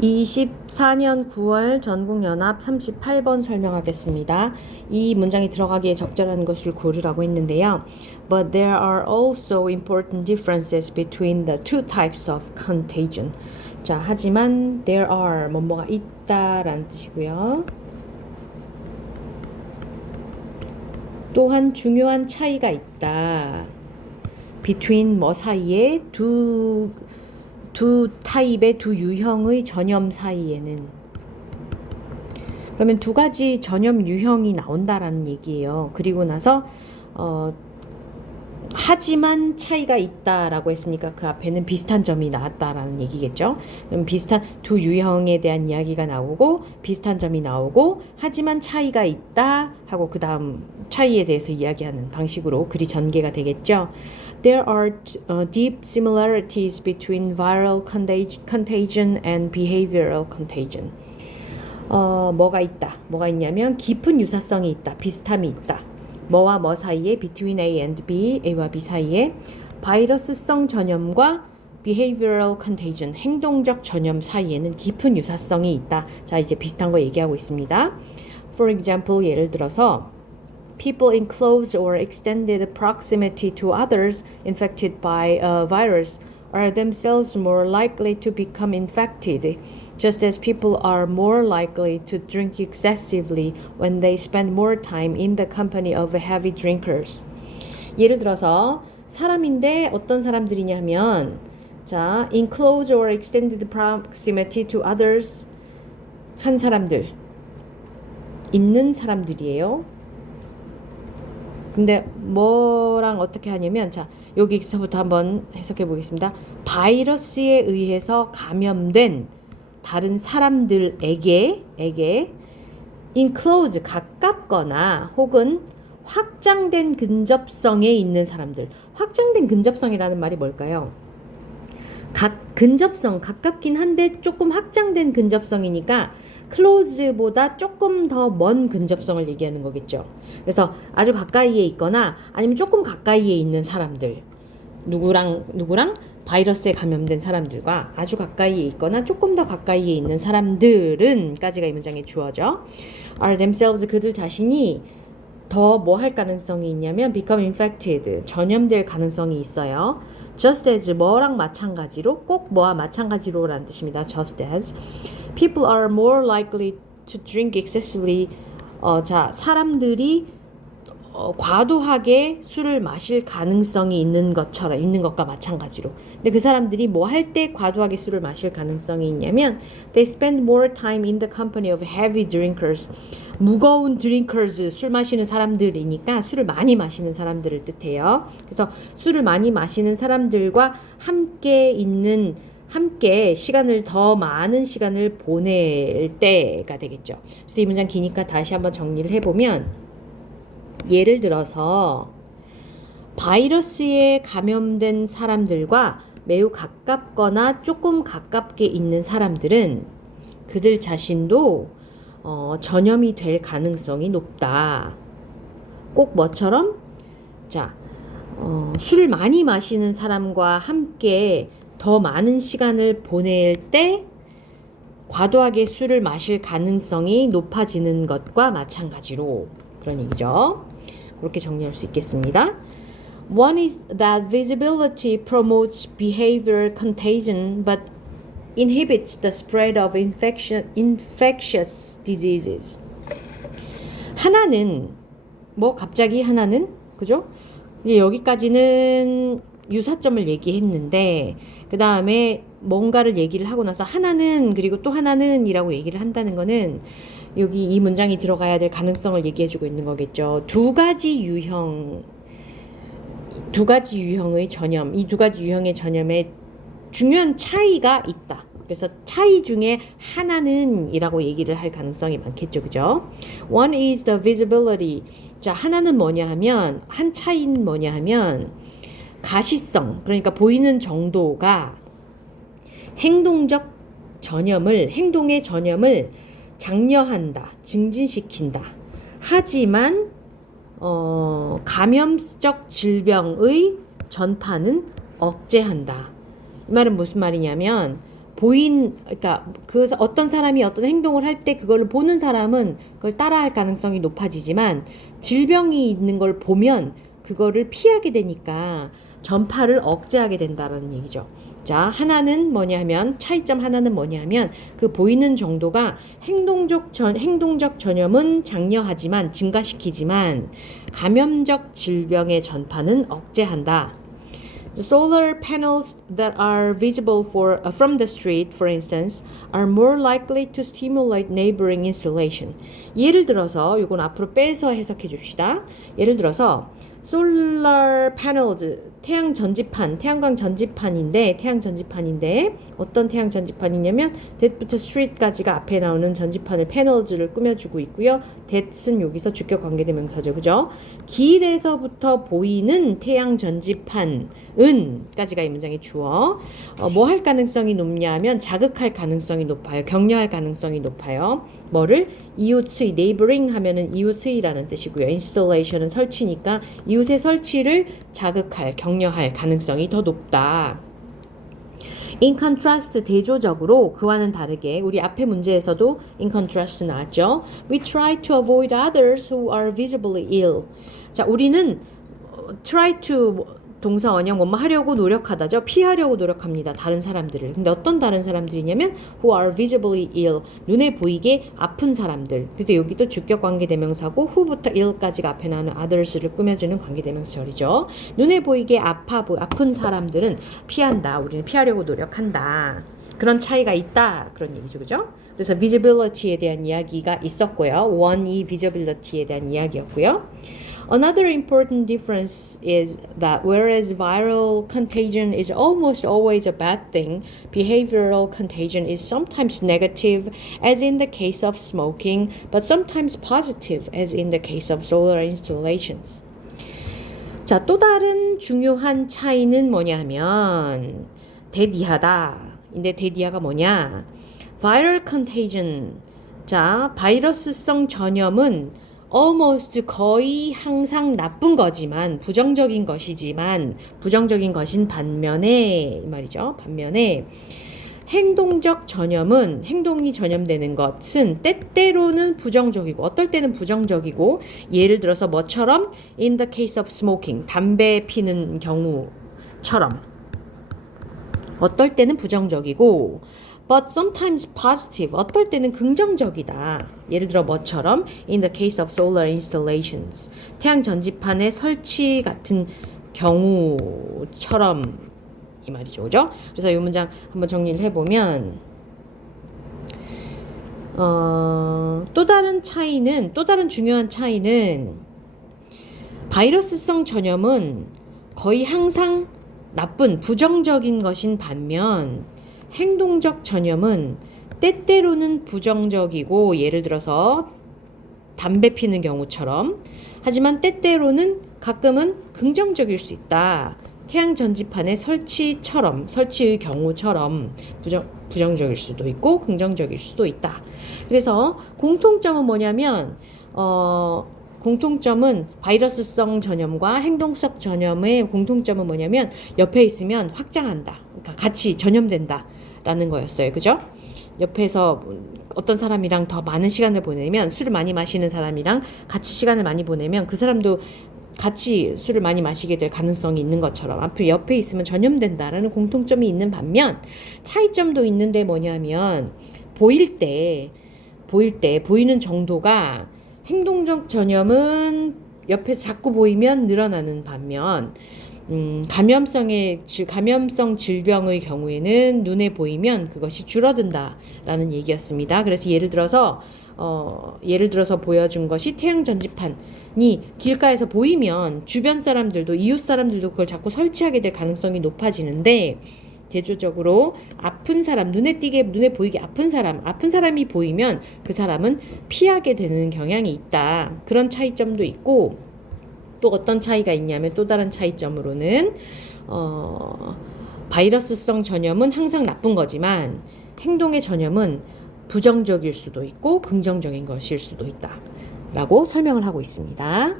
24년 9월 전국연합 38번 설명하겠습니다. 이 문장이 들어가기에 적절한 것을 고르라고 했는데요. But there are also important differences between the two types of contagion. 자, 하지만 there are 뭐뭐가 있다라는 뜻이고요. 또한 중요한 차이가 있다. between 뭐 사이에 두 타입의 두 유형의 전염 사이에는 그러면 두 가지 전염 유형이 나온다라는 얘기예요. 그리고 나서 하지만 차이가 있다라고 했으니까 그 앞에는 비슷한 점이 나왔다라는 얘기겠죠. 그럼 비슷한 두 유형에 대한 이야기가 나오고 비슷한 점이 나오고 하지만 차이가 있다 하고 그 다음 차이에 대해서 이야기하는 방식으로 글이 전개가 되겠죠. There are deep similarities between viral contagion and behavioral contagion. 뭐가 있다. 뭐가 있냐면 깊은 유사성이 있다. 비슷함이 있다. 뭐와 뭐 사이에 between A and B, A와 B 사이에 바이러스성 전염과 behavioral contagion, 행동적 전염 사이에는 깊은 유사성이 있다. 자, 이제 비슷한 거 얘기하고 있습니다. For example, 예를 들어서 people in close or extended proximity to others infected by a virus are themselves more likely to become infected, just as people are more likely to drink excessively when they spend more time in the company of heavy drinkers. 예를 들어서 사람인데 어떤 사람들이냐면 자, in close or extended proximity to others 한 사람들 있는 사람들이에요. 근데 뭐랑 어떻게 하냐면 자, 여기서부터 한번 해석해 보겠습니다. 바이러스에 의해서 감염된 다른 사람들에게 in close 가깝거나 혹은 확장된 근접성에 있는 사람들. 확장된 근접성이라는 말이 뭘까요? 근접성 가깝긴 한데 조금 확장된 근접성이니까 close보다 조금 더 먼 근접성을 얘기하는 거겠죠. 그래서 아주 가까이에 있거나 아니면 조금 가까이에 있는 사람들 누구랑 바이러스에 감염된 사람들과 아주 가까이에 있거나 조금 더 가까이에 있는 사람들은 까지가 이 문장에 주어져. are themselves 그들 자신이 더 뭐 할 가능성이 있냐면 become infected 전염될 가능성이 있어요. just as 뭐랑 마찬가지로 꼭 뭐와 마찬가지로 라는 뜻입니다. just as people are more likely to drink excessively 자 사람들이 과도하게 술을 마실 가능성이 있는 것과 마찬가지로. 근데 그 사람들이 뭐 할 때 과도하게 술을 마실 가능성이 있냐면 they spend more time in the company of heavy drinkers. 무거운 drinkers, 술 마시는 사람들이니까 술을 많이 마시는 사람들을 뜻해요. 그래서 술을 많이 마시는 사람들과 함께 시간을 더 많은 시간을 보낼 때가 되겠죠. 그래서 이 문장 기니까 다시 한번 정리를 해보면 예를 들어서 바이러스에 감염된 사람들과 매우 가깝거나 조금 가깝게 있는 사람들은 그들 자신도 전염이 될 가능성이 높다. 꼭 뭐처럼? 자, 술을 많이 마시는 사람과 함께 더 많은 시간을 보낼 때 과도하게 술을 마실 가능성이 높아지는 것과 마찬가지로 그런 얘기죠. 그렇게 정리할 수 있겠습니다. One is that visibility promotes behavioral contagion but inhibits the spread of infectious diseases. 하나는 갑자기 하나는 그죠? 이제 여기까지는 유사점을 얘기했는데 그 다음에 뭔가를 얘기를 하고 나서 하나는 그리고 또 하나는 이라고 얘기를 한다는 거는 여기 이 문장이 들어가야 될 가능성을 얘기해주고 있는 거겠죠. 두 가지 유형의 전염, 이 두 가지 유형의 전염에 중요한 차이가 있다. 그래서 차이 중에 하나는 이라고 얘기를 할 가능성이 많겠죠. 그죠? One is the visibility. 자, 하나는 뭐냐 하면, 한 차이는 뭐냐 하면, 가시성, 그러니까 보이는 정도가 행동의 전염을 장려한다, 증진시킨다. 하지만 감염적 질병의 전파는 억제한다. 이 말은 무슨 말이냐면 그러니까 그 어떤 사람이 어떤 행동을 할 때 그걸 보는 사람은 그걸 따라할 가능성이 높아지지만 질병이 있는 걸 보면 그거를 피하게 되니까 전파를 억제하게 된다는 얘기죠. 자, 하나는 뭐냐면 차이점 하나는 뭐냐면 그 보이는 정도가 행동적 전염은 장려하지만 증가시키지만 감염적 질병의 전파는 억제한다. The solar panels that are visible from the street, for instance, are more likely to stimulate neighboring installation. 예를 들어서 이건 앞으로 빼서 해석해 줍시다. 예를 들어서 solar panels, 태양 전지판, 태양광 전지판인데 어떤 태양 전지판이냐면 that부터 street까지가 앞에 나오는 전지판을 panels를 꾸며주고 있고요. that은 여기서 주격 관계대명사죠, 그죠? 길에서부터 보이는 태양 전지판은 까지가 이 문장의 주어. 뭐 할 가능성이 높냐면 자극할 가능성이 높아요. 격려할 가능성이 높아요. 뭐를? 이웃의 neighboring 하면은 이웃의라는 뜻이고요. installation은 설치니까 이웃의 설치를 자극할, 격려할 가능성이 더 높다. In contrast, 대조적으로 그와는 다르게 우리 앞에 문제에서도 in contrast 나왔죠. We try to avoid others who are visibly ill. 자, 우리는 try to 동사 원형 뭐뭐 하려고 노력하다죠. 피하려고 노력합니다. 다른 사람들을. 근데 어떤 다른 사람들이냐면 who are visibly ill. 눈에 보이게 아픈 사람들. 근데 여기도 주격 관계대명사고 who부터 ill까지가 앞에 나오는 others를 꾸며주는 관계대명사절이죠. 눈에 보이게 아픈 사람들은 피한다. 우리는 피하려고 노력한다. 그런 차이가 있다. 그런 얘기죠. 그죠? 그래서 visibility에 대한 이야기가 있었고요. 원이 visibility에 대한 이야기였고요. Another important difference is that whereas viral contagion is almost always a bad thing, behavioral contagion is sometimes negative, as in the case of smoking, but sometimes positive, as in the case of solar installations. 자, 또 다른 중요한 차이는 뭐냐 하면 대디하다. 인데 대디하가 뭐냐? Viral contagion. 자, 바이러스성 전염은 almost 거의 항상 나쁜 거지만 부정적인 것인 반면에 이 말이죠. 반면에 행동적 전염은 행동이 전염되는 것은 때때로는 부정적이고 어떨 때는 부정적이고 예를 들어서 뭐처럼 in the case of smoking 담배 피는 경우처럼 어떨 때는 부정적이고 but sometimes positive. 어떨 때는 긍정적이다. 예를 들어 뭐처럼 in the case of solar installations. 태양 전지판의 설치 같은 경우처럼 이 말이죠. 그죠? 그래서 이 문장 한번 정리를 해보면 또 다른 중요한 차이는 바이러스성 전염은 거의 항상 나쁜 부정적인 것인 반면 행동적 전염은 때때로는 부정적이고 예를 들어서 담배 피는 경우처럼 하지만 때때로는 가끔은 긍정적일 수 있다. 태양 전지판의 설치의 경우처럼 부정적일 수도 있고 긍정적일 수도 있다. 그래서 공통점은 뭐냐면 바이러스성 전염과 행동성 전염의 공통점은 뭐냐면 옆에 있으면 확장한다. 그러니까 같이 전염된다. 라는 거였어요. 그죠? 옆에서 어떤 사람이랑 더 많은 시간을 보내면 술을 많이 마시는 사람이랑 같이 시간을 많이 보내면 그 사람도 같이 술을 많이 마시게 될 가능성이 있는 것처럼 앞에 옆에 있으면 전염된다라는 공통점이 있는 반면 차이점도 있는데 뭐냐면 보이는 정도가 행동적 전염은 옆에서 자꾸 보이면 늘어나는 반면 감염성 질병의 경우에는 눈에 보이면 그것이 줄어든다라는 얘기였습니다. 그래서 예를 들어서 보여준 것이 태양 전지판이 길가에서 보이면 주변 사람들도 이웃 사람들도 그걸 자꾸 설치하게 될 가능성이 높아지는데 대조적으로 눈에 보이게 아픈 사람이 보이면 그 사람은 피하게 되는 경향이 있다. 그런 차이점도 있고 또 어떤 차이가 있냐면 또 다른 차이점으로는 바이러스성 전염은 항상 나쁜 거지만 행동의 전염은 부정적일 수도 있고 긍정적인 것일 수도 있다 라고 설명을 하고 있습니다.